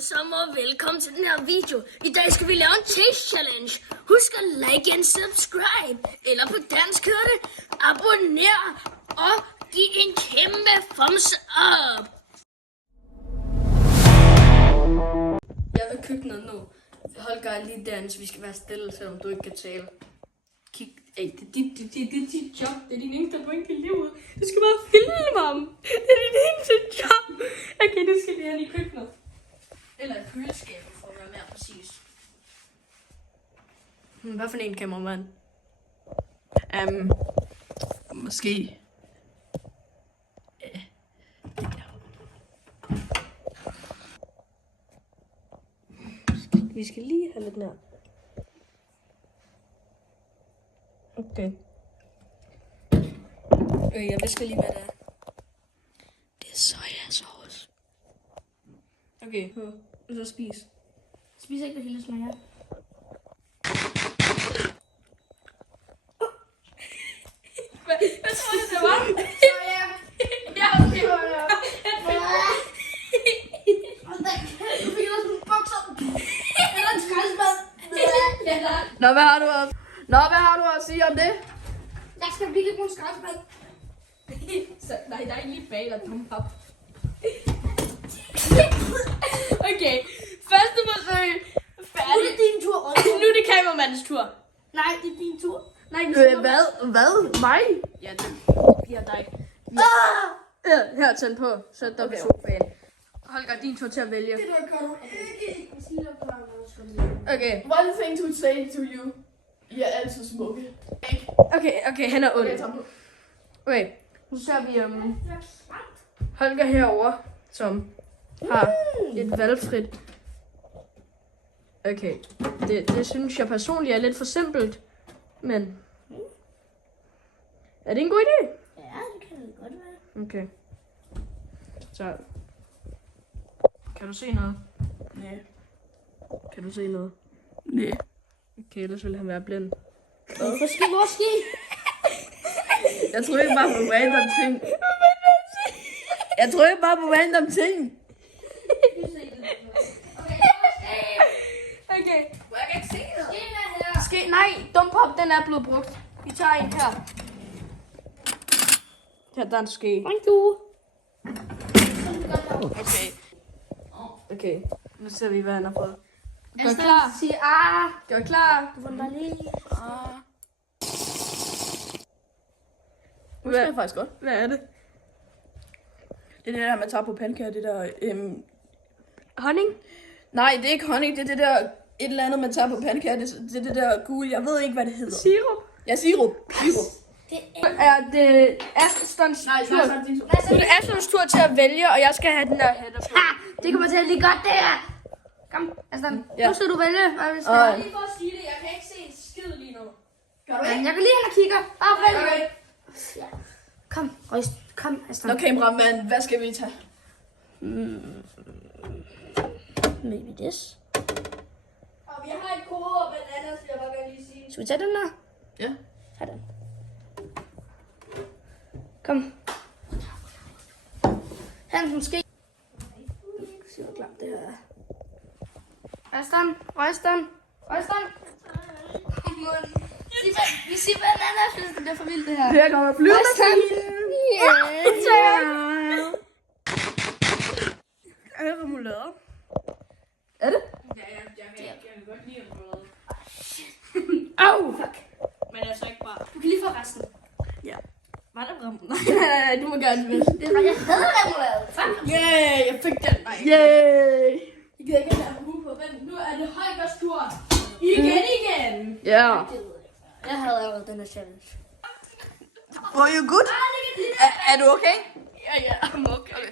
Og velkommen til den her video. I dag skal vi lave en taste challenge. Husk at like and subscribe. Eller på dansk hedder det abonner. Og giv en kæmpe thumbs up. Jeg er ved køkkenet nu. Holger er lige derinde, så vi skal være stille, selvom du ikke kan tale. Kig. Ej, det er dit job. Det er din eneste point i livet. Du skal bare filme ham. Det er din eneste job. Okay, du skal lige hen i køkkenet. Eller et køleskab, for at være mere præcis. Hvad for en kameramand? Måske. Vi skal lige have lidt mere. Okay. Jeg visker lige, hvad det er. Det er sojasauce. Okay, så spis. Spis ikke det hele smager. Hvad tror du, det var? Soja. Ja, okay. Du fik også en bokser. Eller en skraldespand. Nå, hvad har du at sige om det? Jeg skal virkelig bruge en skraldespand. Nej, der er ikke lige bag dig, dumme pap. Okay, første forsøg. Nu er Færdig. det din tur. Nu er det kameramandens tur. Nej, det er din tur. Nej, vi skal Hvad? Mig? Ja, det bliver dig. Her, tænd på. Sæt dig på sofaen. Holger, din tur til at vælge. Det der gør du ikke. Jeg siger, at du Okay. One thing to say to you. I er altid smukke. Okay, han er ond. Okay, nu ser vi Holger herover, som har et valgfrit. Okay, det synes jeg personligt er lidt for simpelt, men er det en god idé? Ja, det kan det godt være. Okay. Så kan du se noget? Nej. Kan du se noget? Nej. Okay, ellers ville han være blind. Måske. Jeg tror ikke bare på random ting. Jeg tror ikke bare på random ting. Okay. Jeg kan ikke se det. Nej, dumpop, den er blevet brugt. Vi tager en her. Her, der er en ske. Thank you. Okay, nu ser vi, hvad han har fået. Gør Jeg klar. sige Gør klar. Du får den bare lige. Det smager faktisk godt. Hvad er det? Det er det der, man tager på pandekager. Det der... Honning? Nej, det er ikke honning. Det er det der... Et eller andet, man tager på pandekager. Det er det der gule. Jeg ved ikke, hvad det hedder. Sirup? Ja, sirup. Er det Astons tur? Nu er det Astons tur til at vælge, og jeg skal have den der hætte på. Det kommer til at lige godt, det her. Kom, Aston. Ja. Nu skal du vælge, hvad vi skal. Lige for at sige det, jeg kan ikke se en skid lige nu. Ja, jeg går lige hen og kigger. Bare vælg. Okay. Ja. Kom, Røst. Kom, Aston. Nå, kameramand, hvad skal vi tage? Maybe this. Og vi har et kode og bananer, så jeg bare gerne lige sige. Skal vi tage den der? Ja. Tag den. Kom. Hans måske. Se hvor klart det her er. Aston. Vi siger bananer, jeg synes, det er for vildt det her. Her kommer flyvemaskinen. Er det remoulade? Er det? Ja, jeg kan godt lide at prøve. Au! Fuck. Men altså ikke bare. Du kan lige få resten. Var det remoulade? Nej, du må gerne vælge. Det er jeg havde remoulade. Fuck. Yay, jeg fik den. Yay! Jeg gider ikke have hue på. Vent, nu er det Holgers tur. Igen. Ja. Jeg havde allerede den her challenge. Were you good? Er du okay? Ja, I'm okay.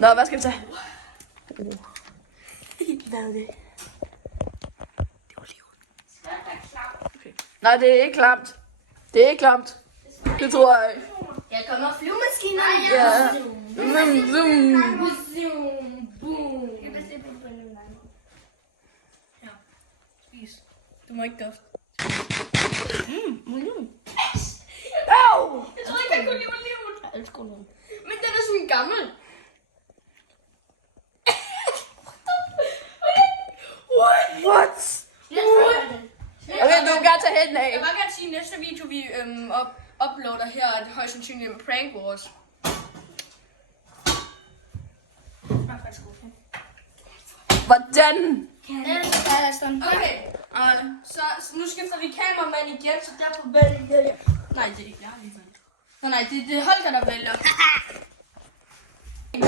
Nå, hvad skal vi tage? Hvad er det? Okay. Nej, det er ikke klamt. Det er ikke klamt. Det tror jeg ikke. Jeg kommer flyvemaskiner. Ja. Zoom. Boom. Ja, spis. Du må ikke dufte. Au! Jeg tror ikke, jeg kunne lide oliven. Jeg elsker nogen. Men det sådan gammel. What? Okay, du kan gerne tage hætten af. Jeg vil bare gerne sige, at næste video, vi uploader her, er det højst sandsynligt med Prank Wars. Hvordan? Okay, så nu skifter vi kameramand igen, så derfor vælger jeg... Nej, det er ikke jeg lige vælger. Nej, det er Holger, der vælger.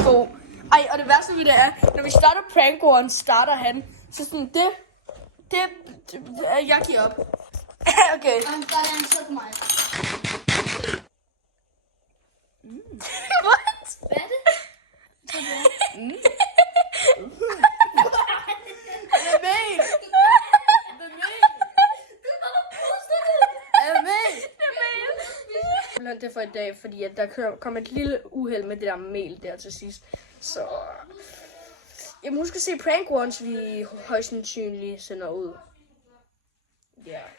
God. Ej, og det værste ved det er, når vi starter Prank Wars, starter han. Så sådan, jeg giver op. Okay. What? Hvad er det? Det er for i dag, fordi at der kom et lille uheld med det der mel der til sidst. Så jeg må huske at se Prank Wars, vi højst sandsynligt sender ud. Ja. Yeah.